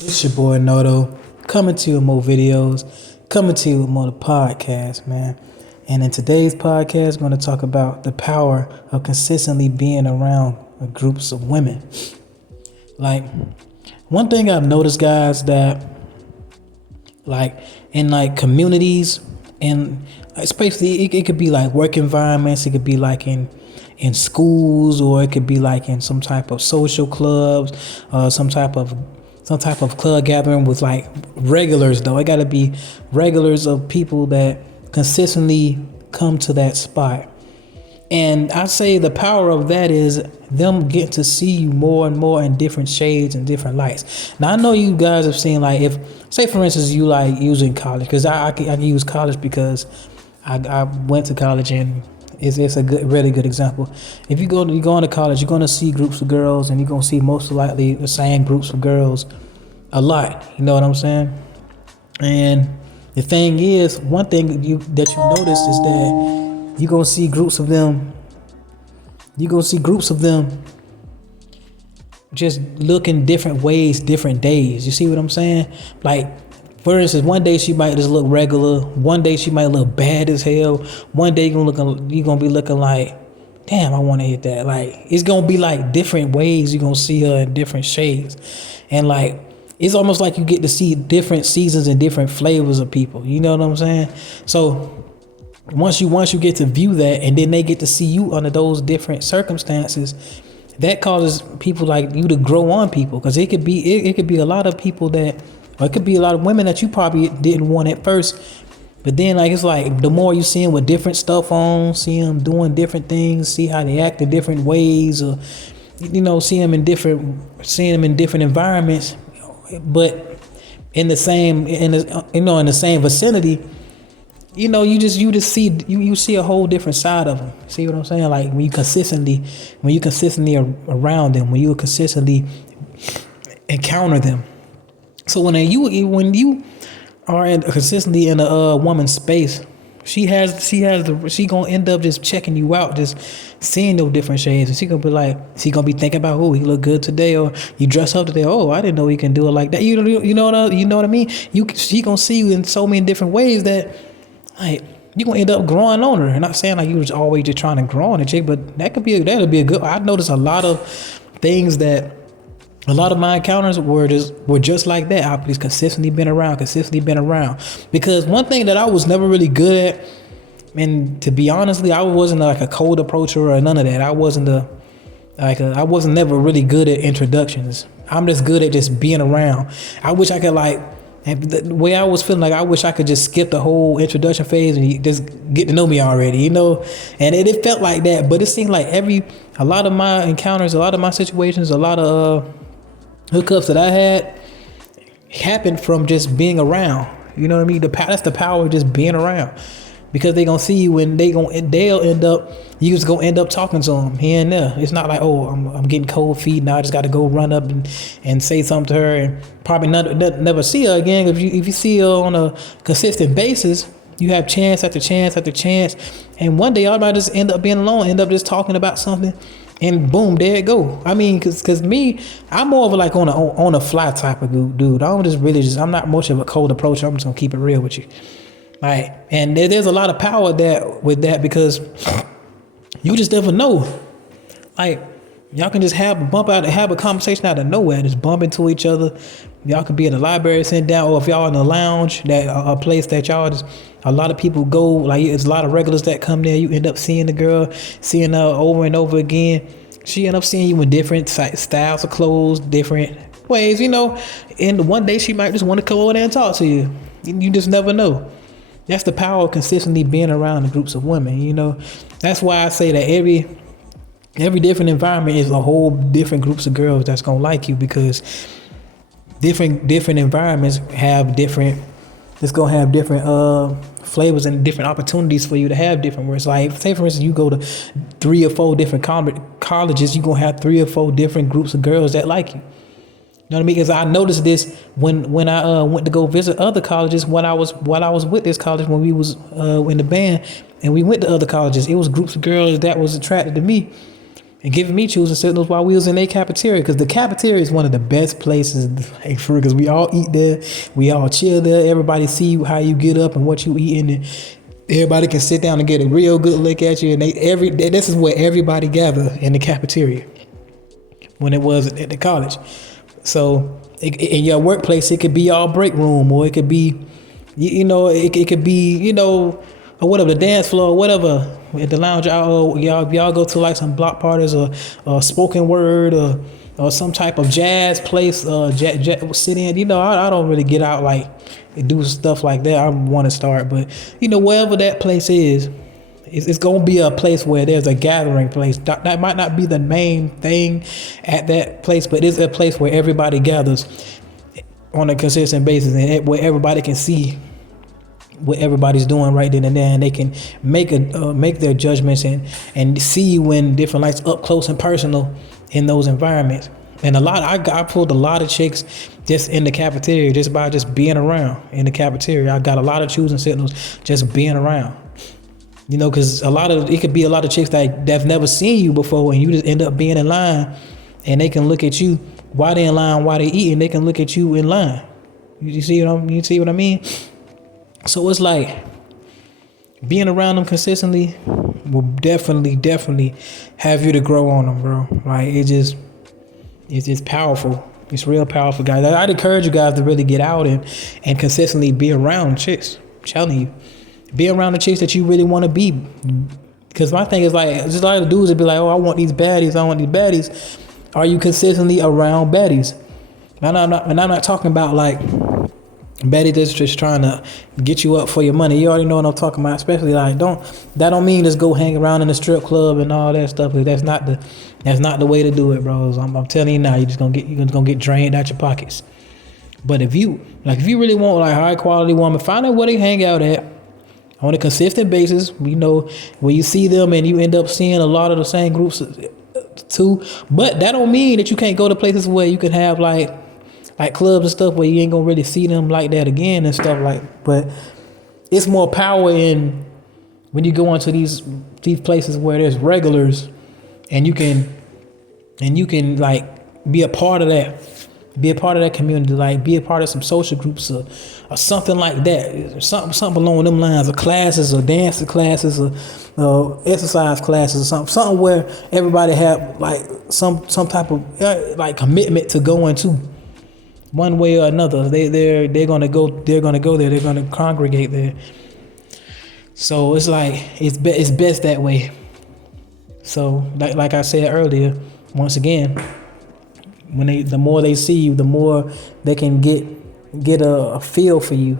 It's your boy Noto, coming to you with more videos, coming to you with more podcasts, man. And in today's podcast, I'm going to talk about the power of consistently being around groups of women. Like, one thing I've noticed, guys, that like in like communities and especially it could be like work environments, it could be like in schools, or it could be like in some type of social clubs, some type of club gathering with like regulars. Though it got to be regulars of people that consistently come to that spot. And I say the power of that is them get to see you more and more in different shades and different lights. Now I know you guys have seen, like, if say for instance you like using college, because I can use college because I went to college, and it's a good, really good example. If you go into college, you're gonna see groups of girls, and you're gonna see most likely the same groups of girls a lot. You know what I'm saying? And the thing is, one thing that you notice is that you're gonna see groups of them. You're gonna see groups of them just looking different ways, different days. You see what I'm saying? Like, for instance, one day she might just look regular. One day she might look bad as hell. One day you're gonna be looking like, damn, I want to hit that. Like, it's gonna be like different ways. You're gonna see her in different shades, and like, it's almost like you get to see different seasons and different flavors of people. You know what I'm saying? So once you get to view that, and then they get to see you under those different circumstances, that causes people like you to grow on people, because it could be a lot of people that, or it could be a lot of women that you probably didn't want at first, but then like it's like the more you see them with different stuff on, see them doing different things, see how they act in different ways, or see them in different environments, but in the same vicinity. You just see a whole different side of them. See what I'm saying? Like when you consistently around them, when you consistently encounter them. So when you are consistently in a woman's space, she gonna end up just checking you out, just seeing those different shades, and she gonna be thinking about, oh, he look good today, or you dress up today, oh, I didn't know he can do it like that. You know what I mean? She gonna see you in so many different ways that, like, you gonna end up growing on her. I'm not saying like you was always just trying to grow on a chick, but that'll be a good. I noticed a lot of things that a lot of my encounters were just like that. I've just consistently been around. Because one thing that I was never really good at, and to be honestly, I wasn't like a cold approacher or none of that. I wasn't never really good at introductions. I'm just good at just being around. I wish I could and the way I was feeling, like I wish I could just skip the whole introduction phase and just get to know me already, And it felt like that, but it seemed like a lot of my encounters, a lot of my situations, a lot of hookups that I had happened from just being around. You know what I mean? That's the power of just being around, because they gonna see you, and you just gonna end up talking to them here and there. It's not like, oh, I'm getting cold feet now, I just got to go run up and say something to her, and probably never see her again. If you see her on a consistent basis, you have chance after chance after chance, and one day y'all might just end up being alone, end up just talking about something, and boom, there it go. I mean, cause me, I'm more of like on a fly type of dude. I'm not much of a cold approach. I'm just gonna keep it real with you. Right. And there's a lot of power with that, because you just never know. Like, y'all can just have a conversation out of nowhere, just bump into each other. Y'all could be in the library sitting down, or if y'all in the lounge, that a place that y'all just, a lot of people go, like it's a lot of regulars that come there. You end up seeing the girl, seeing her over and over again. She end up seeing you in different styles of clothes, different ways, and one day she might just want to come over there and talk to you. You just never know. That's the power of consistently being around the groups of women, That's why I say that every different environment is a whole different groups of girls that's gonna like you, because different environments have different flavors and different opportunities for you to have different words. Like, say for instance, you go to 3 or 4 different colleges, you're gonna have 3 or 4 different groups of girls that like you. You know what I mean? Because I noticed this when I went to go visit other colleges, while I was with this college, when we was in the band, and we went to other colleges. It was groups of girls that was attracted to me, and giving me choosing signals while we was in their cafeteria, because the cafeteria is one of the best places, like, for, because we all eat there, we all chill there, everybody see how you get up and what you eating, and everybody can sit down and get a real good look at you. And this is where everybody gather, in the cafeteria, when it was at the college. So in your workplace, it could be your break room, or it could be, it could be, or whatever, the dance floor, or whatever, at the lounge. Y'all go to like some block parties, or spoken word, or some type of jazz place, sit in. I don't really get out like and do stuff like that. I want to start, but wherever that place is, it's gonna be a place where there's a gathering place. That might not be the main thing at that place, but it's a place where everybody gathers on a consistent basis, and where everybody can see what everybody's doing right then and there, and they can make their judgments and see you in different lights, up close and personal, in those environments. And I pulled a lot of chicks just in the cafeteria, just by just being around in the cafeteria. I got a lot of choosing signals just being around. Because it could be a lot of chicks that've never seen you before, and you just end up being in line, and they can look at you while they're in line, while they're eating. They can look at you in line. You see what I mean? So it's like being around them consistently will definitely have you to grow on them, bro. Like it's just powerful. It's real powerful, guys. I'd encourage you guys to really get out and consistently be around chicks. I'm telling you, be around the chicks that you really want to be. Because my thing is like, just a lot of dudes that be like, oh, I want these baddies. Are you consistently around baddies? And I'm not talking about like Betty that's just trying to get you up for your money. You already know what I'm talking about. Especially like, that don't mean just go hang around in the strip club and all that stuff. That's not the way to do it, bros. I'm telling you now, you're gonna get drained out your pockets. But if you really want like high quality woman, find out where they hang out at on a consistent basis. When you see them, and you end up seeing a lot of the same groups too. But that don't mean that you can't go to places where you can have like clubs and stuff where you ain't gonna really see them like that again and stuff like. But it's more power in when you go into these places where there's regulars, and you can like be a part of that community, like be a part of some social groups or something like that, something along them lines, or classes, or dance classes, or exercise classes, or something where everybody have like some type of like commitment to going to. One way or another, they're gonna go there. They're gonna congregate there. So it's like it's best that way. So like I said earlier, once again, the more they see you, the more they can get a feel for you.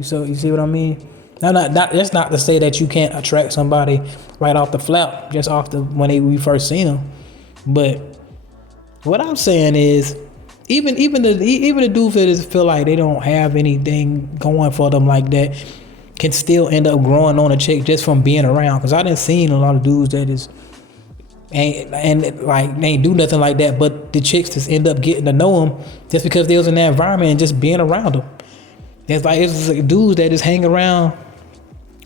So you see what I mean? Now, that's not to say that you can't attract somebody right off the flap, just when we first seen them. But what I'm saying is, even the dudes that feel like they don't have anything going for them like that can still end up growing on a chick just from being around. Because I done seen a lot of dudes that ain't do nothing like that, but the chicks just end up getting to know them just because they was in that environment and just being around them. It's like dudes that just hang around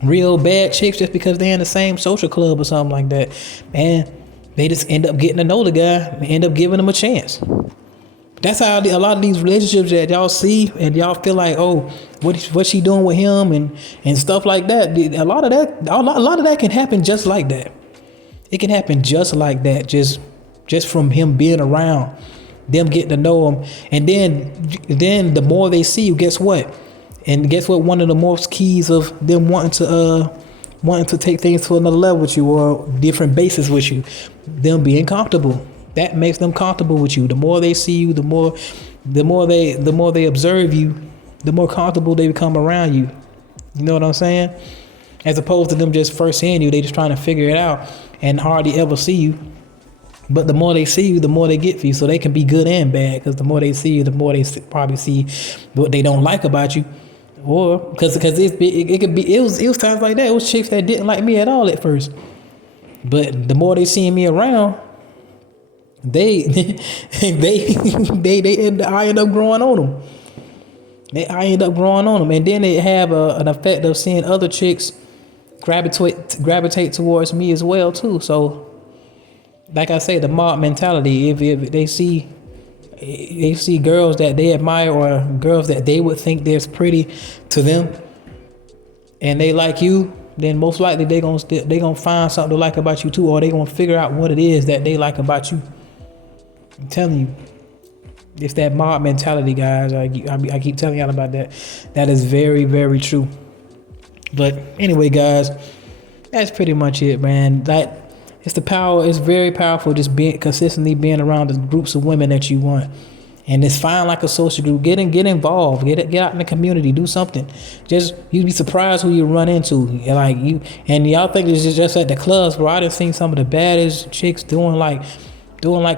real bad chicks just because they're in the same social club or something like that, and they just end up getting to know the guy and end up giving him a chance. That's how a lot of these relationships that y'all see and y'all feel like, oh, what's she doing with him and stuff like that. A lot of that can happen just like that. It can happen just like that, just from him being around, them getting to know him, and then the more they see you, guess what? And guess what? One of the most keys of them wanting to take things to another level with you, or different bases with you, them being comfortable. That makes them comfortable with you. The more they see you, the more they observe you, the more comfortable they become around you. You know what I'm saying? As opposed to them just first seeing you, they just trying to figure it out and hardly ever see you. But the more they see you, the more they get for you. So they can be good and bad, because the more they see you, the more they probably see what they don't like about you. Or because it was times like that. It was chicks that didn't like me at all at first. But the more they see me around, I end up growing on them. I end up growing on them, and then they have an effect of seeing other chicks gravitate towards me as well too. So like I say, the mob mentality. If they see girls that they admire or girls that they would think that's pretty to them, and they like you, then most likely they gonna find something to like about you too, or they gonna figure out what it is that they like about you. I'm telling you, it's that mob mentality, guys. I keep telling y'all about that. That is very, very true. But anyway, guys, that's pretty much it, man. That it's the power. It's very powerful. Just being consistently being around the groups of women that you want, and it's find like a social group. Get involved. Get out in the community. Do something. Just you'd be surprised who you run into. Like you and y'all think it's just at the clubs, bro. I done seen some of the baddest chicks doing like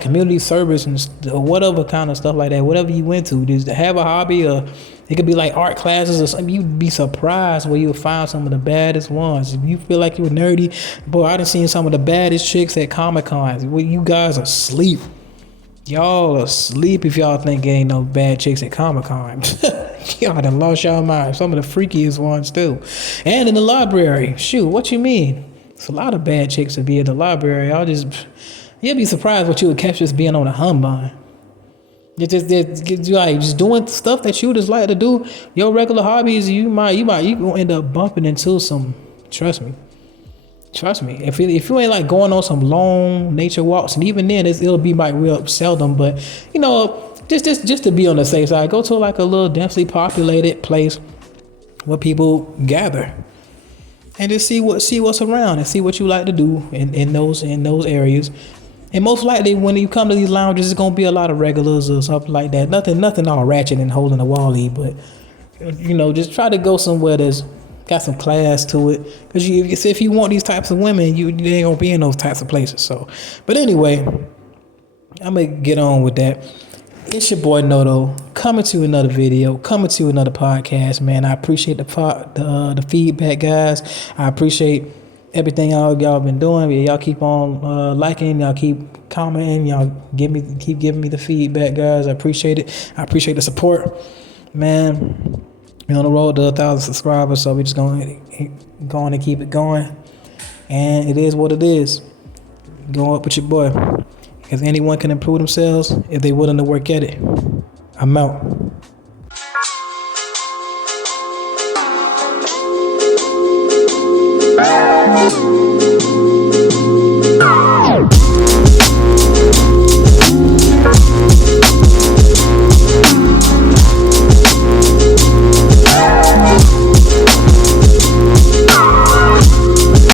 community service and whatever kind of stuff like that. Whatever you went to, just have a hobby, or it could be like art classes or something. You'd be surprised where you'll find some of the baddest ones. If you feel like you're nerdy, boy, I done seen some of the baddest chicks at Comic Cons. Well, you guys are asleep. Y'all are asleep if y'all think ain't no bad chicks at Comic Con. Y'all done lost y'all mind. Some of the freakiest ones too. And in the library. Shoot, what you mean? It's a lot of bad chicks to be at the library. You'd be surprised what you would catch just being on a humbug. Just doing stuff that you just like to do. Your regular hobbies, you gonna end up bumping into some. Trust me. If you ain't like going on some long nature walks, and even then it'll be like real seldom. But just to be on the safe side, go to like a little densely populated place where people gather, and just see what's around and see what you like to do in those areas. And most likely, when you come to these lounges, it's gonna be a lot of regulars or something like that. Nothing all ratchet and holding the wally, but just try to go somewhere that's got some class to it. Because if you want these types of women, you ain't gonna be in those types of places. So, but anyway, I'm gonna get on with that. It's your boy Noto coming to another video, coming to another podcast, man. I appreciate the feedback, guys. I appreciate everything y'all been doing. Y'all keep on liking, y'all keep commenting, y'all keep giving me the feedback, guys. I appreciate it. I appreciate the support, man. We're on the road to 1,000 subscribers, so we're just going to keep it going. And it is what it is. Going up with your boy. Because anyone can improve themselves if they're willing to work at it. I'm out.